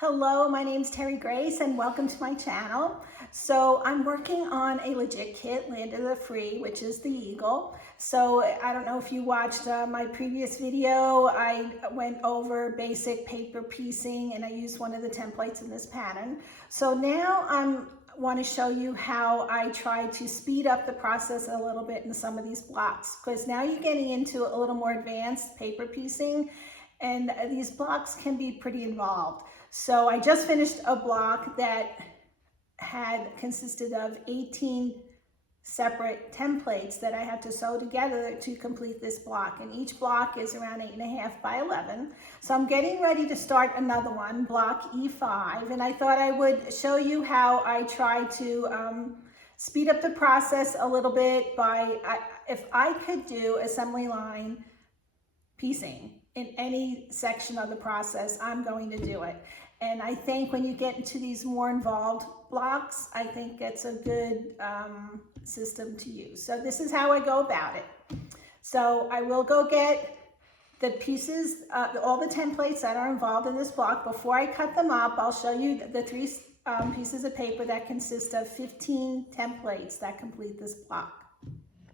Hello, my name's Terigrayce and welcome to my channel. So I'm working on a legit kit, Land of the Free, which is the eagle. So I don't know if you watched my previous video. I went over basic paper piecing and I used one of the templates in this pattern. So now I want to show you how I try to speed up the process a little bit in some of these blocks, because now you're getting into a little more advanced paper piecing and these blocks can be pretty involved. So I just finished a block that had consisted of 18 separate templates that I had to sew together to complete this block. And each block is around 8.5 by 11. So I'm getting ready to start another one, block E5. And I thought I would show you how I try to speed up the process a little bit by, if I could do assembly line piecing in any section of the process, I'm going to do it. And I think when you get into these more involved blocks, I think it's a good system to use. So this is how I go about it. So I will go get the pieces, all the templates that are involved in this block. Before I cut them up, I'll show you the three pieces of paper that consist of 15 templates that complete this block.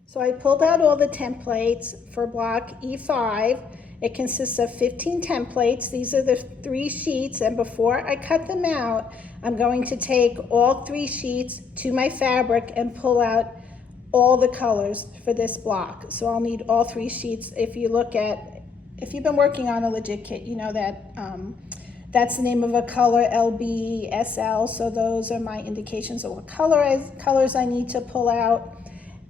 So I pulled out all the templates for block E5. It consists of 15 templates. These are the 3 sheets, and before I cut them out, I'm going to take all 3 sheets to my fabric and pull out all the colors for this block. So I'll need all 3 sheets. If you've been working on a legit kit, you know that that's the name of a color, LB, SL, so those are my indications of what colors I need to pull out.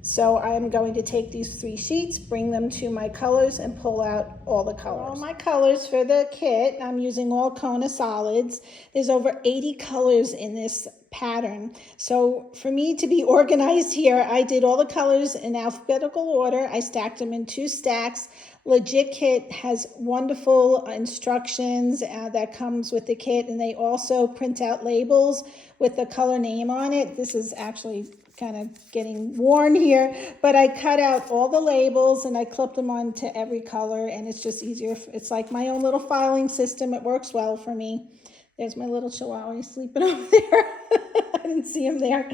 So I'm going to take these 3 sheets, bring them to my colors, and pull out all the colors. All my colors for the kit, I'm using all Kona solids. There's over 80 colors in this pattern. So for me to be organized here, I did all the colors in alphabetical order. I stacked them in 2 stacks. Legit Kit has wonderful instructions that comes with the kit, and they also print out labels with the color name on it. This is actually kind of getting worn here, but I cut out all the labels and I clipped them onto every color, and it's just easier. It's like my own little filing system. It works well for me. There's my little chihuahua. He's sleeping over there. I didn't see him there.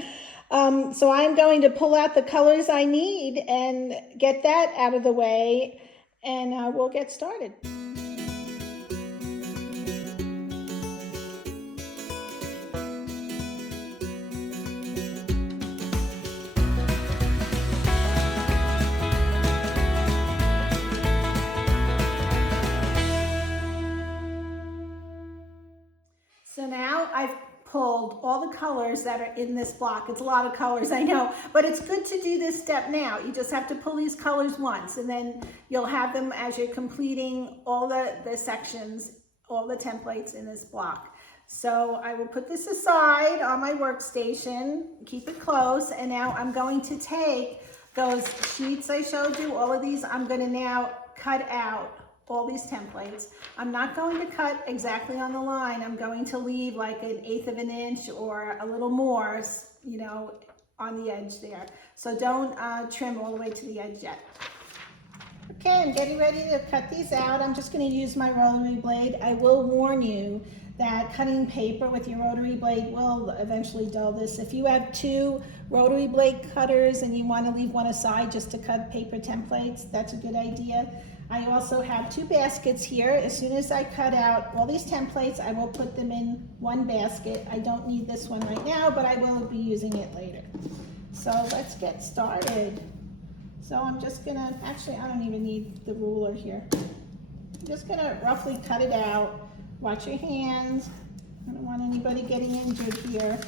So I'm going to pull out the colors I need and get that out of the way, and we'll get started. So now I've pulled all the colors that are in this block. It's a lot of colors, I know, but it's good to do this step now. You just have to pull these colors once, and then you'll have them as you're completing all the sections, all the templates in this block. So I will put this aside on my workstation, keep it close, and now I'm going to take those sheets I showed you, all of these, I'm going to now cut out all these templates. I'm not going to cut exactly on the line. I'm going to leave like 1/8 of an inch or a little more, you know, on the edge there. So don't trim all the way to the edge yet. Okay, I'm getting ready to cut these out. I'm just going to use my rotary blade. I will warn you that cutting paper with your rotary blade will eventually dull this. If you have 2 rotary blade cutters and you want to leave one aside just to cut paper templates, that's a good idea. I also have 2 baskets here. As soon as I cut out all these templates, I will put them in one basket. I don't need this one right now, but I will be using it later. So let's get started. So I'm just gonna, actually I don't even need the ruler here. I'm just gonna roughly cut it out. Watch your hands. I don't want anybody getting injured here.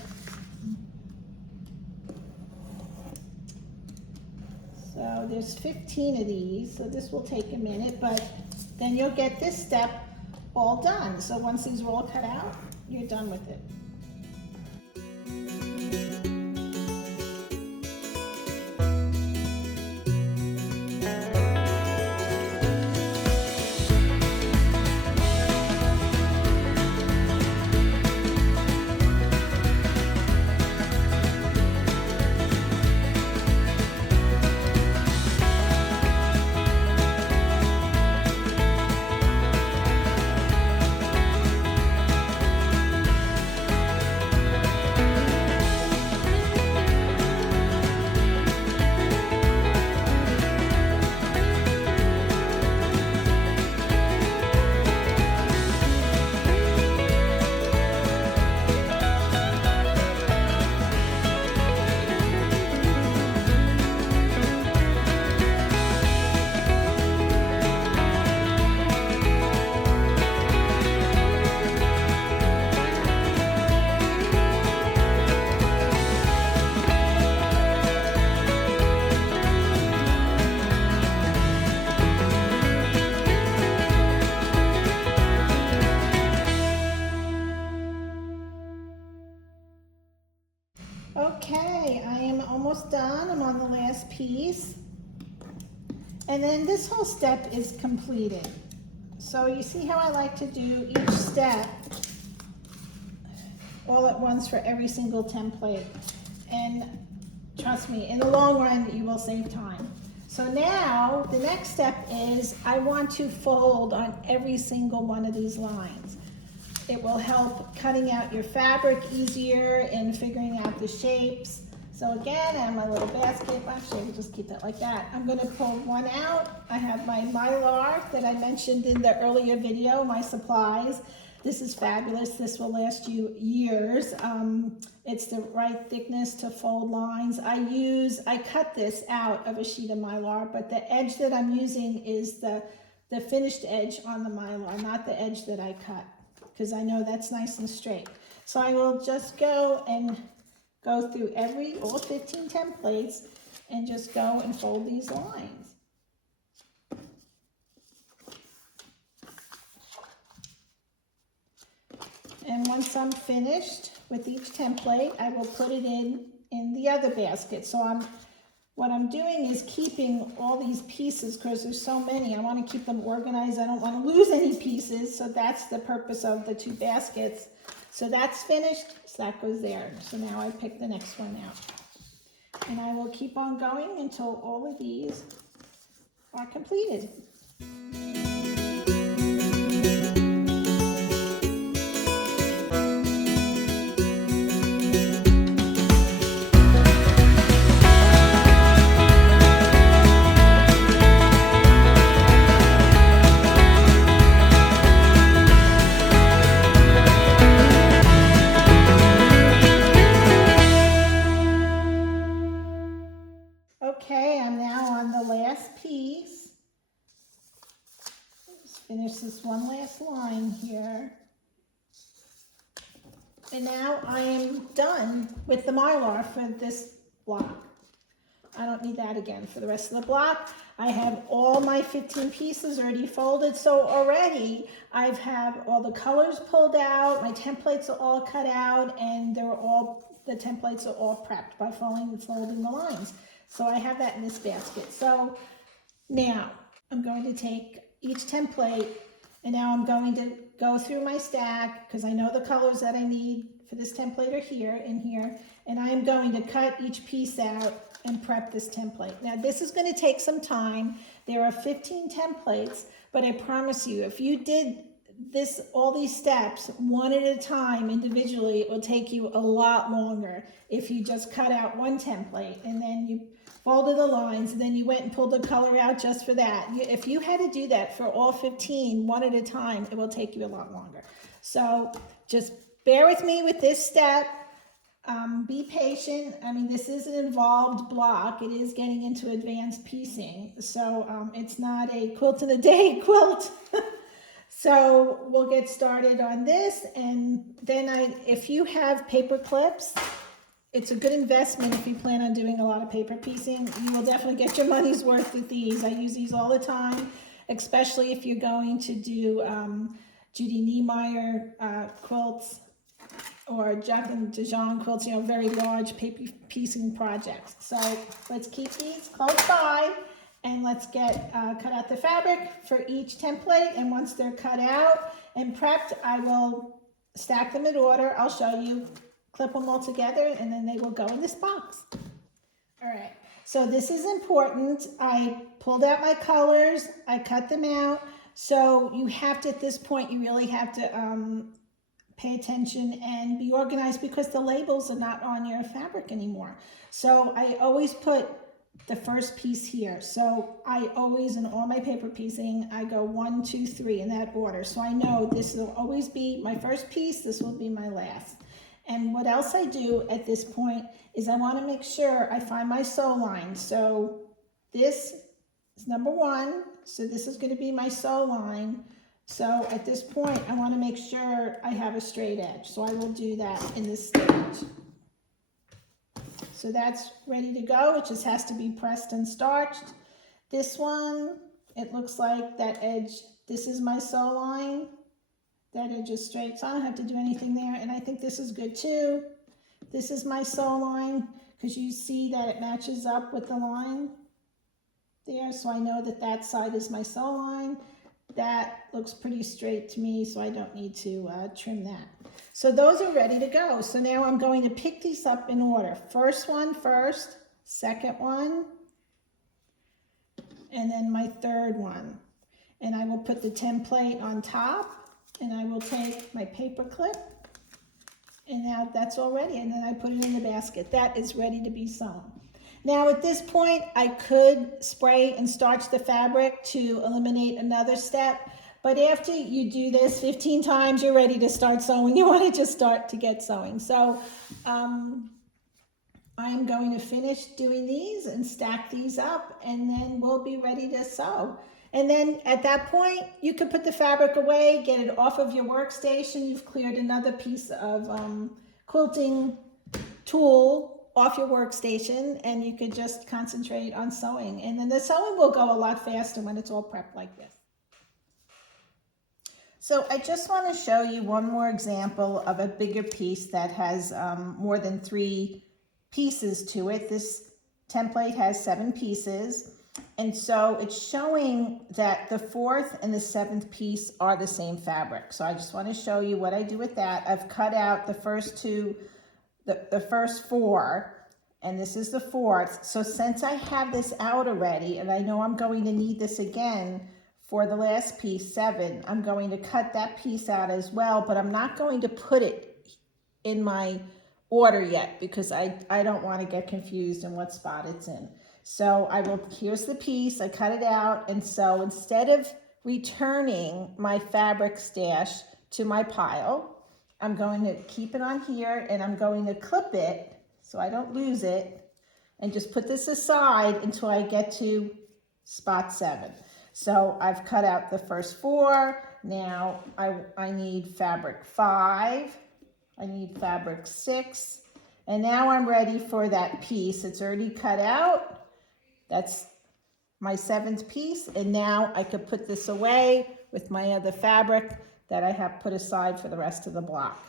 So there's 15 of these, so this will take a minute, but then you'll get this step all done. So once these are all cut out, you're done with it. Okay, I am almost done. I'm on the last piece. And then this whole step is completed. So you see how I like to do each step all at once for every single template. And trust me, in the long run, you will save time. So now the next step is I want to fold on every single one of these lines. It will help cutting out your fabric easier and figuring out the shapes. So again, I have my little basket. Actually, we'll just keep that like that. I'm going to pull one out. I have my Mylar that I mentioned in the earlier video, my supplies. This is fabulous. This will last you years. It's the right thickness to fold lines. I cut this out of a sheet of Mylar, but the edge that I'm using is the finished edge on the Mylar, not the edge that I cut, because I know that's nice and straight. So I will just go through all 15 templates and just go and fold these lines. And once I'm finished with each template, I will put it in the other basket. So what I'm doing is keeping all these pieces because there's so many. I want to keep them organized. I don't want to lose any pieces. So that's the purpose of the two baskets. So that's finished. So that goes there. So now I pick the next one out. And I will keep on going until all of these are completed. Okay, I'm now on the last piece. Let's finish this one last line here. And now I am done with the Mylar for this block. I don't need that again for the rest of the block. I have all my 15 pieces already folded. So already I have all the colors pulled out, my templates are all cut out, and the templates are all prepped by folding the lines. So I have that in this basket. So now I'm going to take each template and now I'm going to go through my stack because I know the colors that I need for this template are here and here. And I am going to cut each piece out and prep this template. Now this is going to take some time. There are 15 templates, but I promise you, if you did all these steps one at a time individually, it will take you a lot longer if you just cut out one template and then you folded the lines and then you went and pulled the color out just for that. If you had to do that for all 15 one at a time, it will take you a lot longer. So just bear with me with this step. Be patient. I mean, this is an involved block. It is getting into advanced piecing. So it's not a quilt in a day quilt. So we'll get started on this. And then if you have paper clips, it's a good investment if you plan on doing a lot of paper piecing. You will definitely get your money's worth with these. I use these all the time, especially if you're going to do Judy Niemeyer quilts or Jacqueline Dijon quilts, very large paper piecing projects. So let's keep these close by and let's get cut out the fabric for each template. And once they're cut out and prepped, I will stack them in order. I'll show you, clip them all together, and then they will go in this box. All right, so this is important. I pulled out my colors, I cut them out. So you have to, at this point, you really have to pay attention and be organized because the labels are not on your fabric anymore. So I always put the first piece here. So I always, in all my paper piecing, I go 1, 2, 3 in that order. So I know this will always be my first piece, this will be my last. And what else I do at this point is I want to make sure I find my sew line. So this is number 1. So this is going to be my sew line. So at this point, I want to make sure I have a straight edge. So I will do that in this stage. So that's ready to go. It just has to be pressed and starched. This one, it looks like that edge, this is my sew line. That edge is straight, so I don't have to do anything there. And I think this is good too. This is my sew line, because you see that it matches up with the line there, so I know that that side is my sew line. That looks pretty straight to me, so I don't need to trim that. So those are ready to go. So now I'm going to pick these up in order. First one first, second one, and then my third one. And I will put the template on top, and I will take my paper clip, and now that's all ready, and then I put it in the basket. That is ready to be sewn. Now at this point, I could spray and starch the fabric to eliminate another step, but after you do this 15 times, you're ready to start sewing. You want to just start to get sewing. So I'm going to finish doing these and stack these up, and then we'll be ready to sew. And then at that point, you can put the fabric away, get it off of your workstation. You've cleared another piece of quilting tool off your workstation, and you could just concentrate on sewing. And then the sewing will go a lot faster when it's all prepped like this. So I just want to show you one more example of a bigger piece that has more than 3 pieces to it. This template has 7 pieces. And so it's showing that the 4th and the 7th piece are the same fabric. So I just want to show you what I do with that. I've cut out the first 2, the first 4, and this is the 4th. So since I have this out already, and I know I'm going to need this again for the last piece, 7, I'm going to cut that piece out as well, but I'm not going to put it in my order yet because I don't want to get confused in what spot it's in. So here's the piece, I cut it out, and so instead of returning my fabric stash to my pile, I'm going to keep it on here, and I'm going to clip it so I don't lose it, and just put this aside until I get to spot 7. So I've cut out the first 4. Now I need fabric 5, I need fabric 6, and now I'm ready for that piece. It's already cut out. That's my 7th piece, and now I could put this away with my other fabric that I have put aside for the rest of the block.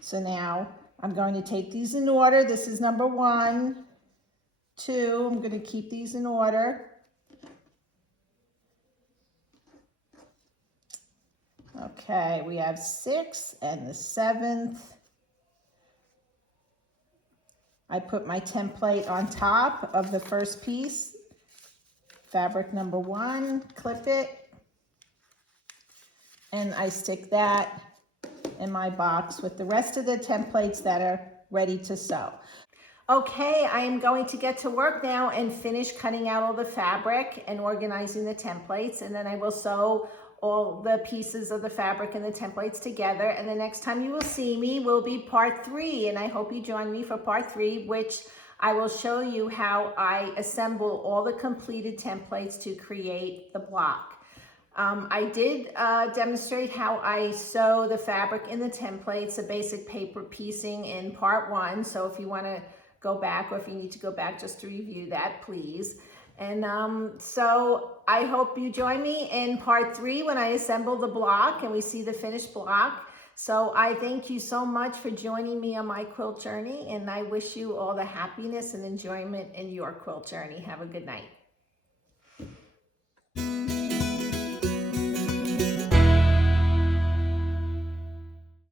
So now I'm going to take these in order. This is number 1, 2. I'm going to keep these in order. Okay, we have 6 and the 7th. I put my template on top of the first piece. Fabric number 1, clip it, and I stick that in my box with the rest of the templates that are ready to sew. Okay, I am going to get to work now and finish cutting out all the fabric and organizing the templates, and then I will sew all the pieces of the fabric and the templates together, and the next time you will see me will be part 3, and I hope you join me for part 3, which I will show you how I assemble all the completed templates to create the block. I did demonstrate how I sew the fabric in the templates, a basic paper piecing in part 1. So if you want to go back, or if you need to go back just to review that, please. And so I hope you join me in part 3 when I assemble the block and we see the finished block. So I thank you so much for joining me on my quilt journey, and I wish you all the happiness and enjoyment in your quilt journey. Have a good night.